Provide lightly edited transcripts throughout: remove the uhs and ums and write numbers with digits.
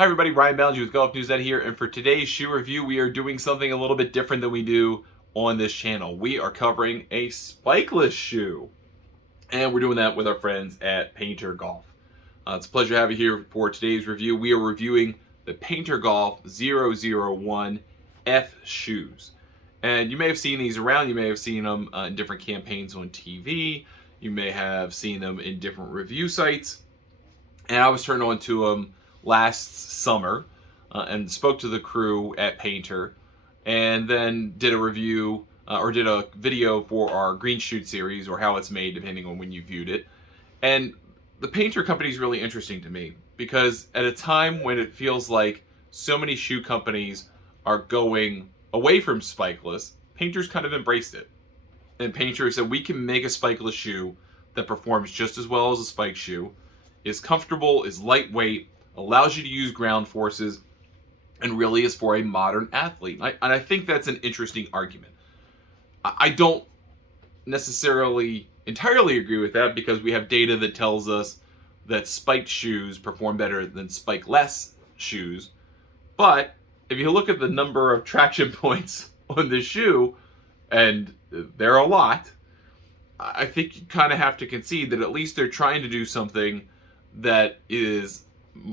Hi everybody, Ryan Ballengee with Golf News Net here, and for today's shoe review, we are doing something a little bit different than we do on this channel. We are covering a spikeless shoe, and we're doing that with our friends at Payntr Golf. It's a pleasure to have you here for today's review. We are reviewing the Payntr Golf 001 F shoes. And you may have seen these around, you may have seen them in different campaigns on TV, you may have seen them in different review sites, and I was turned on to them last summer and spoke to the crew at Payntr, and then did a review or did a video for our green shoot series, or how it's made depending on when you viewed it. And the Payntr company is really interesting to me because at a time when it feels like so many shoe companies are going away from spikeless, Payntr's kind of embraced it. And Payntr said we can make a spikeless shoe that performs just as well as a spike shoe, is comfortable, is lightweight, allows you to use ground forces, and really is for a modern athlete. And I think that's an interesting argument. I don't necessarily entirely agree with that because we have data that tells us that spiked shoes perform better than spikeless shoes. But if you look at the number of traction points on the shoe, and there are a lot, I think you kind of have to concede that at least they're trying to do something that is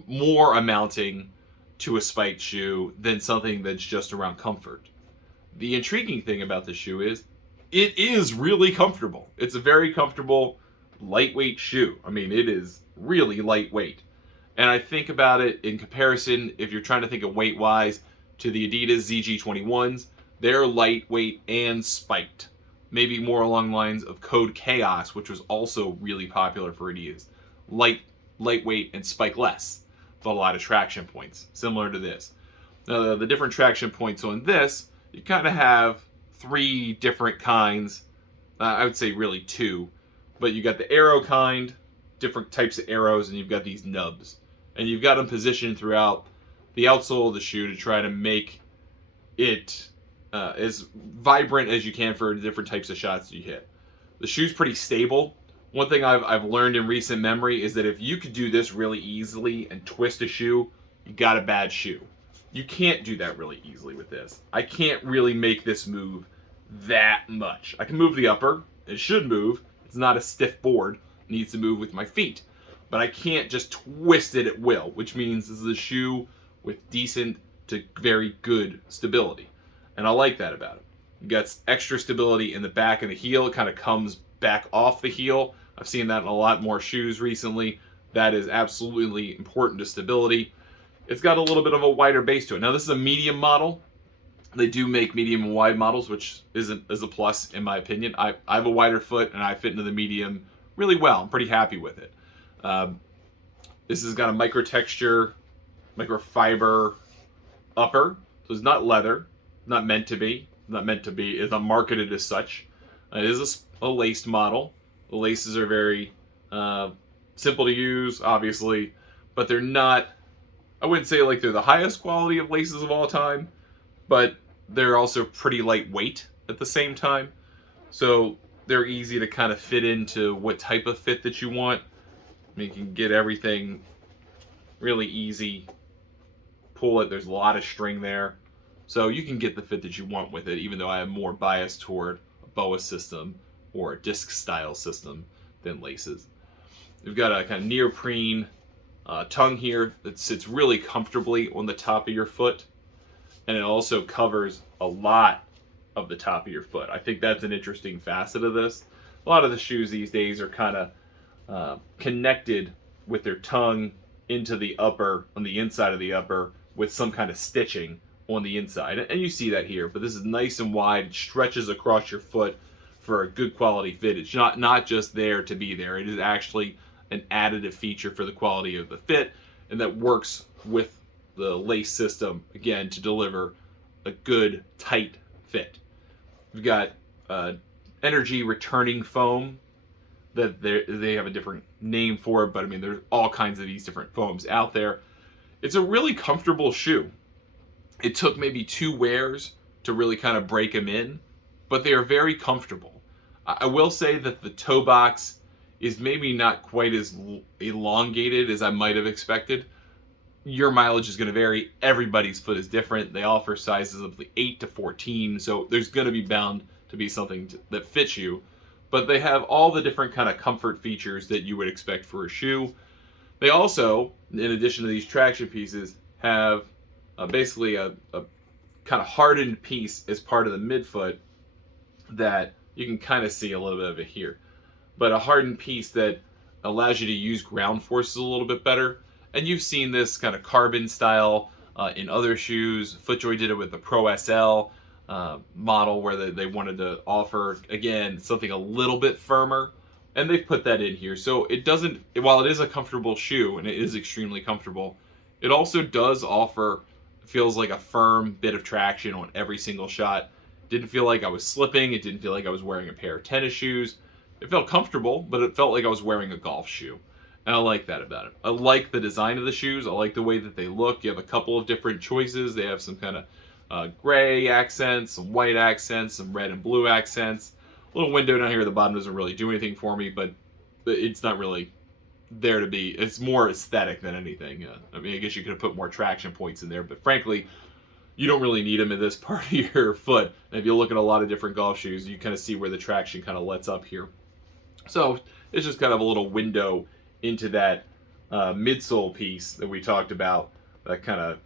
more amounting to a spiked shoe than something that's just around comfort. The intriguing thing about the shoe is it is really comfortable. It's a very comfortable, lightweight shoe. I mean, it is really lightweight. And I think about it in comparison, if you're trying to think of weight-wise, to the Adidas ZG21s, they're lightweight and spiked. Maybe more along the lines of Code Chaos, which was also really popular for Adidas. Lightweight and spikeless, but a lot of traction points, similar to this. Now, the different traction points on this, you kind of have three different kinds. I would say really two, but you got the arrow kind, different types of arrows, and you've got these nubs. And you've got them positioned throughout the outsole of the shoe to try to make it as vibrant as you can for the different types of shots you hit. The shoe's pretty stable. One thing I've learned in recent memory is that if you could do this really easily and twist a shoe, you got a bad shoe. You can't do that really easily with this. I can't really make this move that much. I can move the upper. It should move. It's not a stiff board. It needs to move with my feet. But I can't just twist it at will, which means this is a shoe with decent to very good stability. And I like that about it. You got extra stability in the back of the heel. It kind of comes back off the heel. I've seen that in a lot more shoes recently. That is absolutely important to stability. It's got a little bit of a wider base to it. Now, this is a medium model. They do make medium and wide models, which is a plus in my opinion. I have a wider foot and I fit into the medium really well. I'm pretty happy with it. This has got a microfiber upper, so it's not leather, not meant to be. It's not marketed as such. It is a laced model. The laces are very simple to use, obviously, but they're not, I wouldn't say like they're the highest quality of laces of all time, but they're also pretty lightweight at the same time. So they're easy to kind of fit into what type of fit that you want. I mean, you can get everything really easy. Pull it, there's a lot of string there. So you can get the fit that you want with it, even though I am more biased toward a BOA system or a disc style system than laces. We've got a kind of neoprene tongue here that sits really comfortably on the top of your foot, and it also covers a lot of the top of your foot. I think that's an interesting facet of this. A lot of the shoes these days are kind of connected with their tongue into the upper, on the inside of the upper, with some kind of stitching on the inside. And you see that here, but this is nice and wide. It stretches across your foot for a good quality fit. It's not just there to be there. It is actually an additive feature for the quality of the fit, and that works with the lace system, again, to deliver a good, tight fit. We've got energy returning foam that they have a different name for it, but I mean, there's all kinds of these different foams out there. It's a really comfortable shoe. It took maybe 2 wears to really kind of break them in, but they are very comfortable. I will say that the toe box is maybe not quite as elongated as I might have expected. your mileage is going to vary. Everybody's foot is different. They offer sizes of 8 to 14, so there's going to be bound to be something that fits you. But they have all the different kind of comfort features that you would expect for a shoe. They also, in addition to these traction pieces, have basically a kind of hardened piece as part of the midfoot that you can kind of see a little bit of it here. But a hardened piece that allows you to use ground forces a little bit better. And you've seen this kind of carbon style in other shoes. FootJoy did it with the Pro SL model where they wanted to offer, again, something a little bit firmer. And they've put that in here. So it doesn't, while it is a comfortable shoe, and it is extremely comfortable, it also does offer, feels like a firm bit of traction on every single shot. Didn't feel like I was slipping. It didn't feel like I was wearing a pair of tennis shoes. It felt comfortable, but it felt like I was wearing a golf shoe. And I like that about it. I like the design of the shoes. I like the way that they look. You have a couple of different choices. They have some kind of gray accents, some white accents, some red and blue accents. A little window down here at the bottom doesn't really do anything for me, but it's not really there to be. It's more aesthetic than anything. I mean, I guess you could have put more traction points in there, but frankly, you don't really need them in this part of your foot. And if you look at a lot of different golf shoes, you kind of see where the traction kind of lets up here. So it's just kind of a little window into that midsole piece that we talked about, that kind of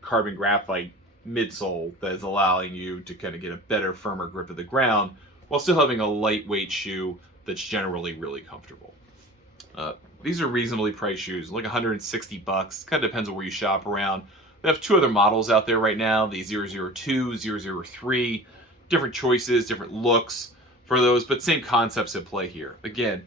carbon graphite midsole that is allowing you to kind of get a better, firmer grip of the ground while still having a lightweight shoe that's generally really comfortable. These are reasonably priced shoes, like $160. Kind of depends on where you shop around. They have 2 other models out there right now, the 002, 003, different choices, different looks for those, but same concepts at play here. Again,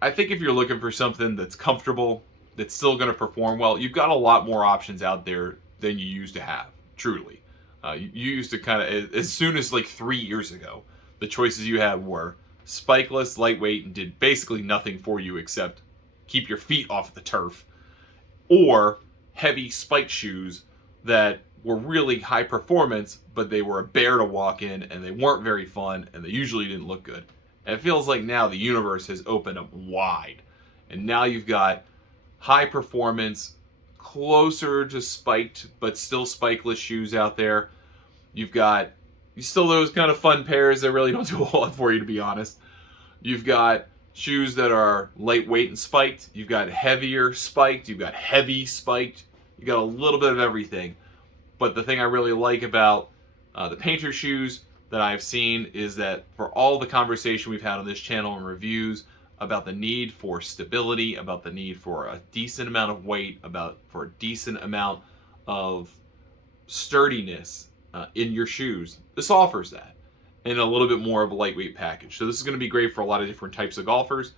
I think if you're looking for something that's comfortable, that's still going to perform well, you've got a lot more options out there than you used to have, truly. You used to kind of, as soon as like 3 years ago, the choices you had were spikeless, lightweight, and did basically nothing for you except keep your feet off the turf, or heavy spike shoes that were really high performance, but they were a bear to walk in, and they weren't very fun, and they usually didn't look good. And it feels like now the universe has opened up wide, and now you've got high performance, closer to spiked, but still spikeless shoes out there. You've got still those kind of fun pairs that really don't do a whole lot for you, to be honest. You've got shoes that are lightweight and spiked. You've got heavier spiked. You've got heavy spiked. You got a little bit of everything. But the thing I really like about the Payntr shoes that I've seen is that for all the conversation we've had on this channel and reviews about the need for stability, about the need for a decent amount of weight, for a decent amount of sturdiness in your shoes, this offers that in a little bit more of a lightweight package. So this is going to be great for a lot of different types of golfers.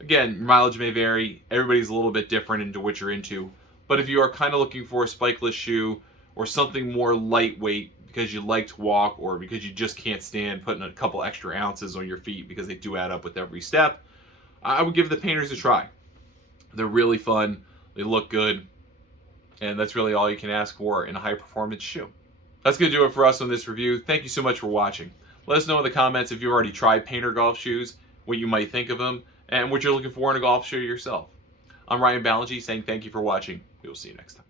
Again, your mileage may vary. Everybody's a little bit different into what you're into. But if you are kind of looking for a spikeless shoe or something more lightweight because you like to walk or because you just can't stand putting a couple extra ounces on your feet because they do add up with every step, I would give the Payntrs a try. They're really fun. They look good. And that's really all you can ask for in a high-performance shoe. That's going to do it for us on this review. Thank you so much for watching. Let us know in the comments if you've already tried Payntr Golf shoes, what you might think of them, and what you're looking for in a golf shoe yourself. I'm Ryan Ballengee saying thank you for watching. We will see you next time.